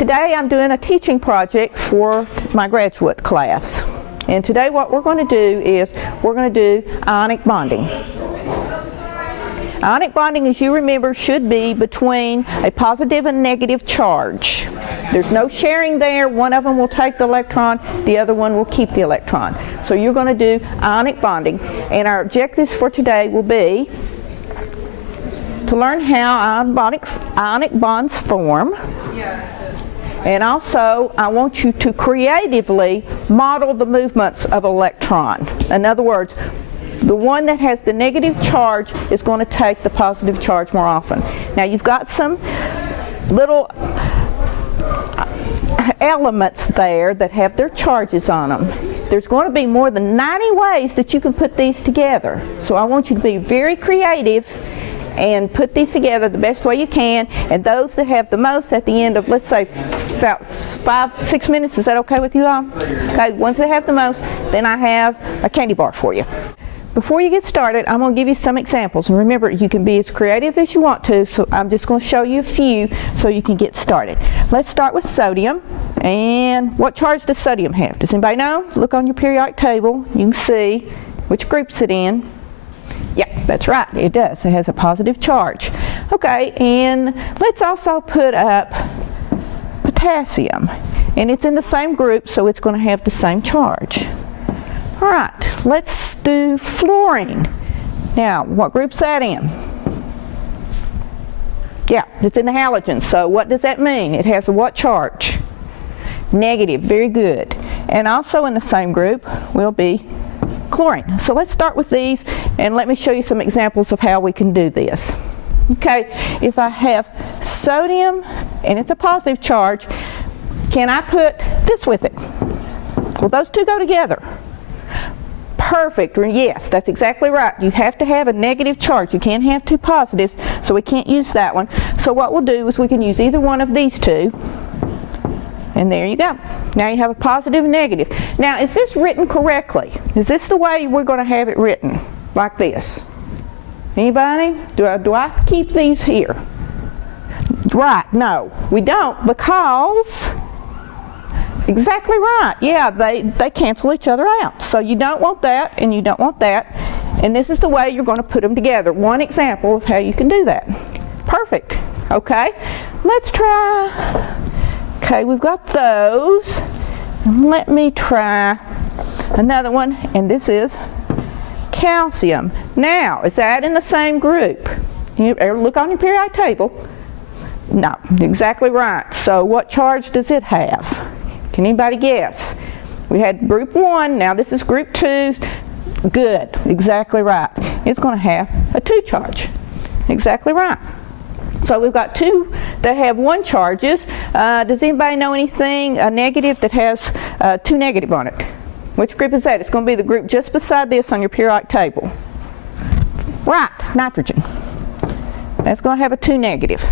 Today I'm doing a teaching project for my graduate class. And today what we're going to do is we're going to do ionic bonding. Ionic bonding, as you remember, should be between a positive and negative charge. There's no sharing there. One of them will take the electron, the other one will keep the electron. So you're going to do ionic bonding. And our objectives for today will be to learn how ionic bonds form. And also, I want you to creatively model the movements of an electron. In other words, the one that has the negative charge is going to take the positive charge more often. Now, you've got some little elements there that have their charges on them. There's going to be more than 90 ways that you can put these together. So I want you to be very creative and put these together the best way you can, and those that have the most at the end of, let's say, about 5-6 minutes, is that okay with you all? Okay, once they have the most, then I have a candy bar for you. Before you get started, I'm going to give you some examples, and remember, you can be as creative as you want to, so I'm just going to show you a few so you can get started. Let's start with sodium. And what charge does sodium have? Does anybody know? Look on your periodic table. You can see which group's it in. Yeah, that's right, it does. It has a positive charge. Okay, and let's also put up potassium. And it's in the same group, so it's going to have the same charge. All right, let's do fluorine. Now, what group's that in? Yeah, it's in the halogens. So what does that mean? It has a what charge? Negative, very good. And also in the same group will be chlorine. So let's start with these, and let me show you some examples of how we can do this. Okay, if I have sodium and it's a positive charge, can I put this with it? Well, those two go together. Perfect. Yes, that's exactly right. You have to have a negative charge. You can't have two positives, so we can't use that one. So what we'll do is we can use either one of these two. And there you go. Now you have a positive and negative. Now, is this written correctly? Is this the way we're going to have it written? Like this? Anybody? Do I keep these here? Right. No, we don't, because exactly right. Yeah, they cancel each other out. So you don't want that and you don't want that. And this is the way you're going to put them together. One example of how you can do that. Perfect. Okay. Let's try. Okay, we've got those. And let me try another one, and this is calcium. Now, is that in the same group? You ever look on your periodic table? No, exactly right. So what charge does it have? Can anybody guess? We had group 1, now this is group 2. Good, exactly right. It's going to have a 2 charge. Exactly right. So we've got 2 that have 1 charges. Does anybody know anything, a negative that has 2 negative on it? Which group is that? It's going to be the group just beside this on your periodic table. Right, nitrogen. That's going to have a 2 negative.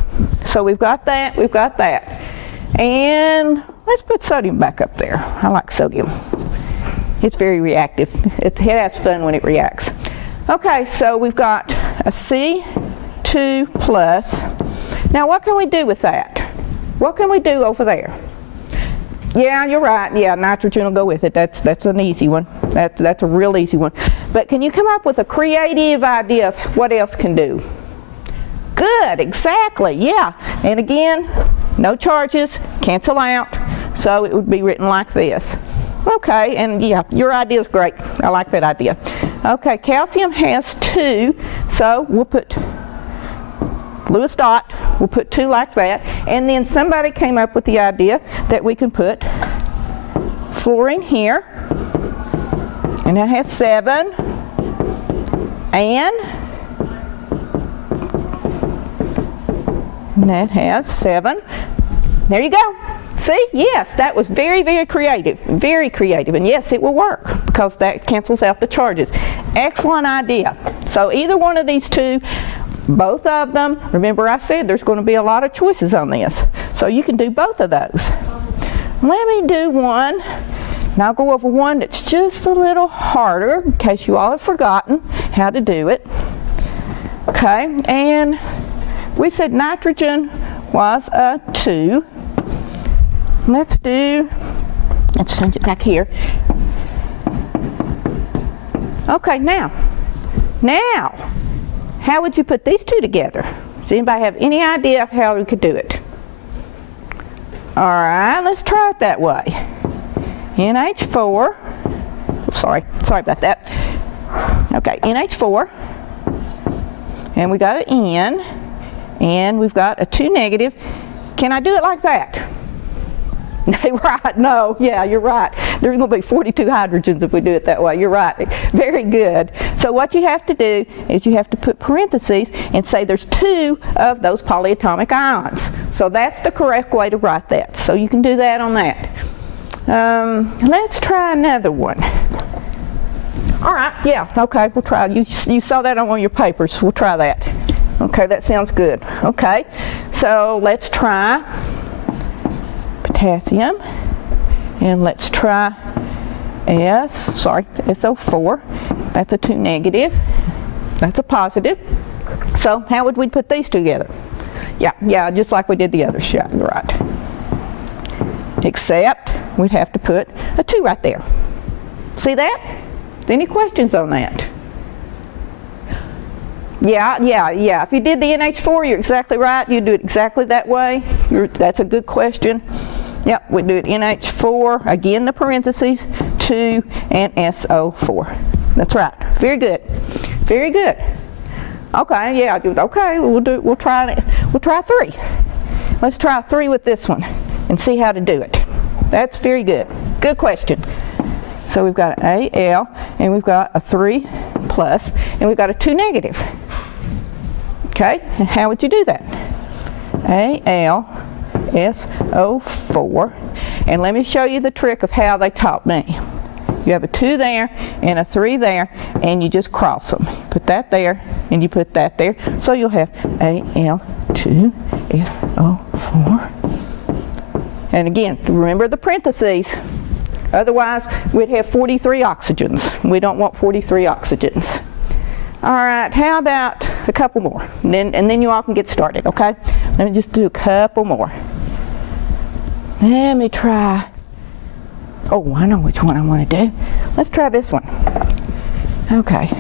So we've got that, we've got that. And let's put sodium back up there. I like sodium. It's very reactive. It has fun when it reacts. Okay, so we've got a C2 plus. Now what can we do with that? What can we do over there? Yeah, you're right. Yeah, nitrogen will go with it. That's an easy one. That's a real easy one. But can you come up with a creative idea of what else can do? Good, exactly, yeah. And again, no charges, cancel out. So it would be written like this. Okay, and yeah, your idea is great. I like that idea. Okay, calcium has 2, so we'll put Lewis dot, we'll put 2 like that, and then somebody came up with the idea that we can put fluorine here, and that has 7, and that has 7. There you go. See, yes, that was very, very creative, and yes, it will work because that cancels out the charges. Excellent idea. So either one of these 2, both of them, remember I said there's going to be a lot of choices on this, so you can do both of those. Let me do one, and I'll go over one that's just a little harder in case you all have forgotten how to do it. Okay, and we said nitrogen was a 2. let's change it back here. Okay, now, how would you put these two together? Does anybody have any idea of how we could do it? All right, let's try it that way. NH4, sorry about that. Okay, NH4, and we got an N, and we've got a 2 negative. Can I do it like that? Right, no, yeah, you're right. There's going to be 42 hydrogens if we do it that way. You're right. Very good. So what you have to do is you have to put parentheses and say there's 2 of those polyatomic ions. So that's the correct way to write that. So you can do that on that. Let's try another one. All right, yeah, okay, we'll try. You saw that on one of your papers. We'll try that. Okay, that sounds good. Okay, so let's try potassium, and let's try SO4. That's a 2 negative. That's a positive. So how would we put these together? Yeah, just like we did the others. Yeah, you're right. Except we'd have to put a 2 right there. See that? Any questions on that? Yeah. If you did the NH4, you're exactly right. You do it exactly that way. That's a good question. Yep, we do it NH4, again the parentheses, 2, and SO4. That's right. Very good. Very good. Okay, yeah, okay, we'll try 3. Let's try 3 with this one and see how to do it. That's very good. Good question. So we've got an Al, and we've got a 3 plus, and we've got a 2 negative. Okay, and how would you do that? AlSO4, and let me show you the trick of how they taught me. You have a 2 there and a 3 there, and you just cross them. Put that there, and you put that there, so you'll have Al2SO4. And again, remember the parentheses. Otherwise, we'd have 43 oxygens. We don't want 43 oxygens. All right, how about a couple more? And then you all can get started, okay? Let me just do a couple more. Let me try. Oh, I know which one I want to do. Let's try this one. Okay.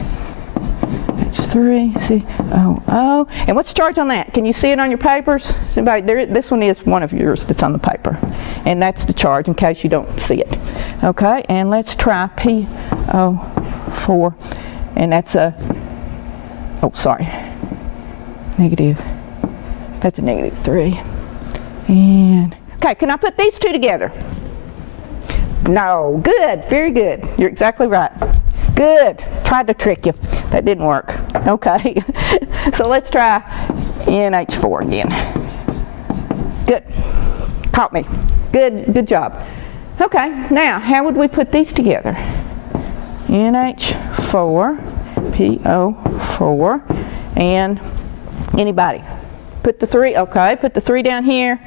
H3COO. And what's the charge on that? Can you see it on your papers? Somebody, this one is one of yours that's on the paper. And that's the charge in case you don't see it. Okay, and let's try PO4. And that's a, negative. That's a -3. And, okay, can I put these two together? No, good, very good. You're exactly right. Good, tried to trick you. That didn't work. Okay, so let's try NH4 again. Good, caught me. Good job. Okay, now how would we put these together? NH4, PO4, and anybody? Put the 3, okay, put the 3 down here,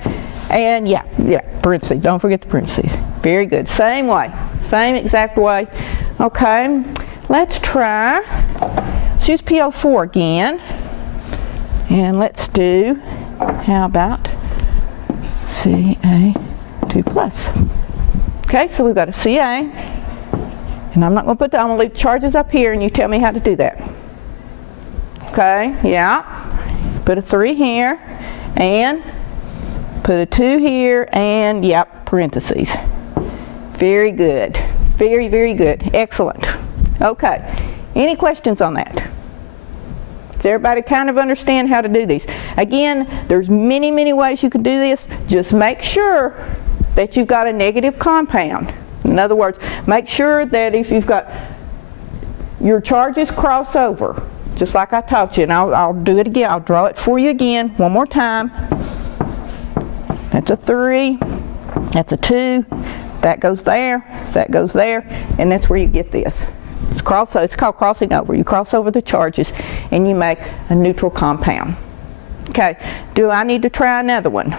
and yeah, parentheses, don't forget the parentheses. Very good, same way, same exact way. Okay, let's use PO4 again, and let's do, how about Ca2 plus. Okay, so we've got a Ca, and I'm going to leave charges up here, and you tell me how to do that. Okay, yeah, put a 3 here, and put a 2 here, and yep, parentheses. Very good. Very, very good. Excellent. Okay. Any questions on that? Does everybody kind of understand how to do these? Again, there's many, many ways you could do this. Just make sure that you've got a negative compound. In other words, make sure that if you've got your charges cross over, just like I taught you, and I'll do it again. I'll draw it for you again one more time. That's a 3. That's a 2. That goes there, and that's where you get this. It's called crossing over. You cross over the charges, and you make a neutral compound. Okay, do I need to try another one?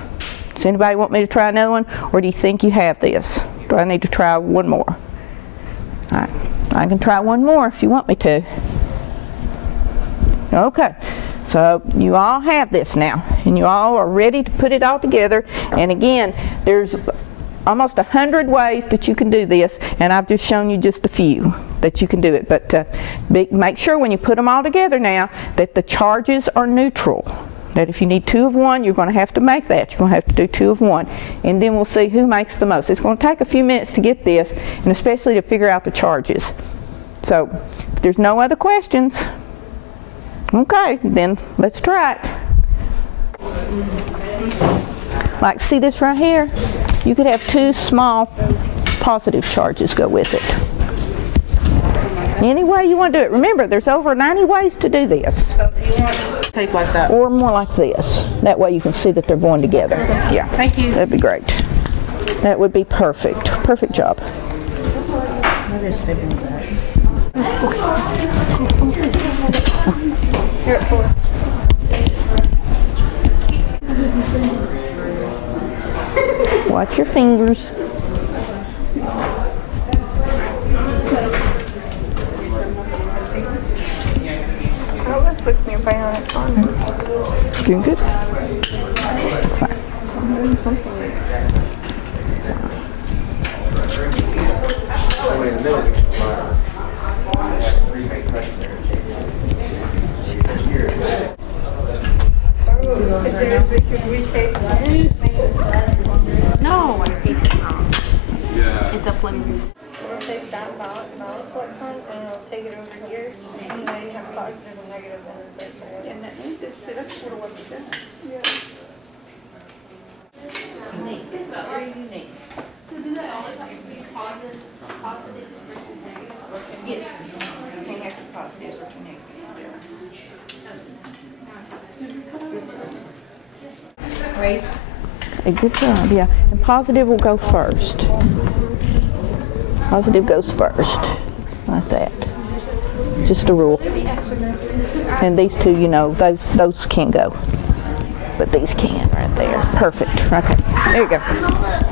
Does anybody want me to try another one, or do you think you have this? Do I need to try one more? All right, I can try one more if you want me to. Okay, so you all have this now, and you all are ready to put it all together. And again, there's almost 100 ways that you can do this, and I've just shown you just a few that you can do it. But make sure when you put them all together now that the charges are neutral. That if you need 2 of one, you're going to have to make that. You're going to have to do 2 of one. And then we'll see who makes the most. It's going to take a few minutes to get this, and especially to figure out the charges. So if there's no other questions, okay, then let's try it. Like, see this right here? You could have 2 small positive charges go with it. Any way you want to do it. Remember, there's over 90 ways to do this. So do you want tape like that? Or more like this. That way you can see that they're going together. Okay. Yeah. Thank you. That'd be great. That would be perfect. Perfect job. Here at 4. Watch your fingers. Oh, let's look nearby on it. Doing good? That's fine. I'm doing something. No, I hate that. Yeah. It's a flimsy. We'll take that balance electron and it'll take it over here. And then you have positive and negative energy. And that means this, so that's sort of what it is. Yeah. It's very unique. So do they always have to be positives versus negatives? Yes. You can't have 2 positives or 2 negatives. Wait. Okay, good job, yeah. And positive will go first. Positive goes first, like that. Just a rule. And these 2, you know, those can't go. But these can right there. Perfect, right there. There you go.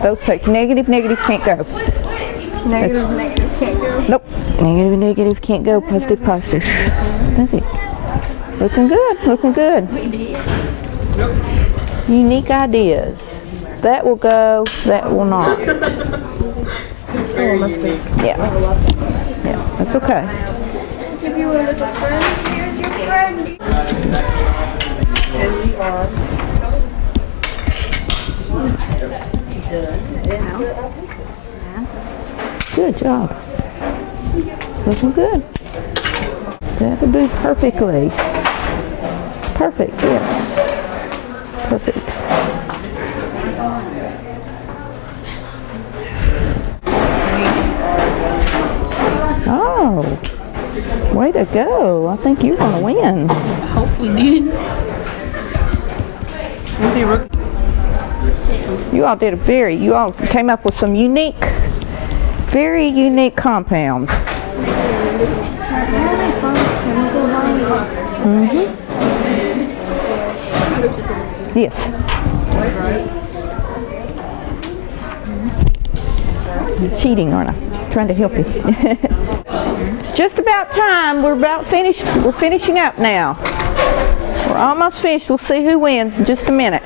Those take negative can't go. Negative can't go. Nope. Negative can't go. Positive. That's it. Looking good, looking good. Unique ideas. That will go, that will not. Oh, mistake. Yeah. Yeah, that's okay. If you were a little friend, here's your friend. And we are Good job. Looking good. That'll do perfectly. Perfect, yes. Perfect. Oh, way to go. I think you're going to win. I hope we did. You all did you all came up with some very unique compounds. Mm-hmm. Yes. I'm cheating, aren't I? Trying to help you. It's just about time. We're about finished. We're finishing up now. We're almost finished. We'll see who wins in just a minute.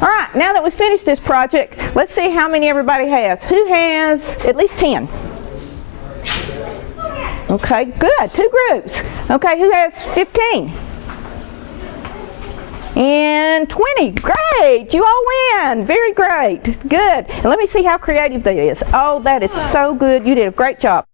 All right, now that we've finished this project, let's see how many everybody has. Who has at least 10? Okay, good. 2 groups. Okay, who has 15? And 20. Great. You all win. Very great. Good. And let me see how creative that is. Oh, that is so good. You did a great job.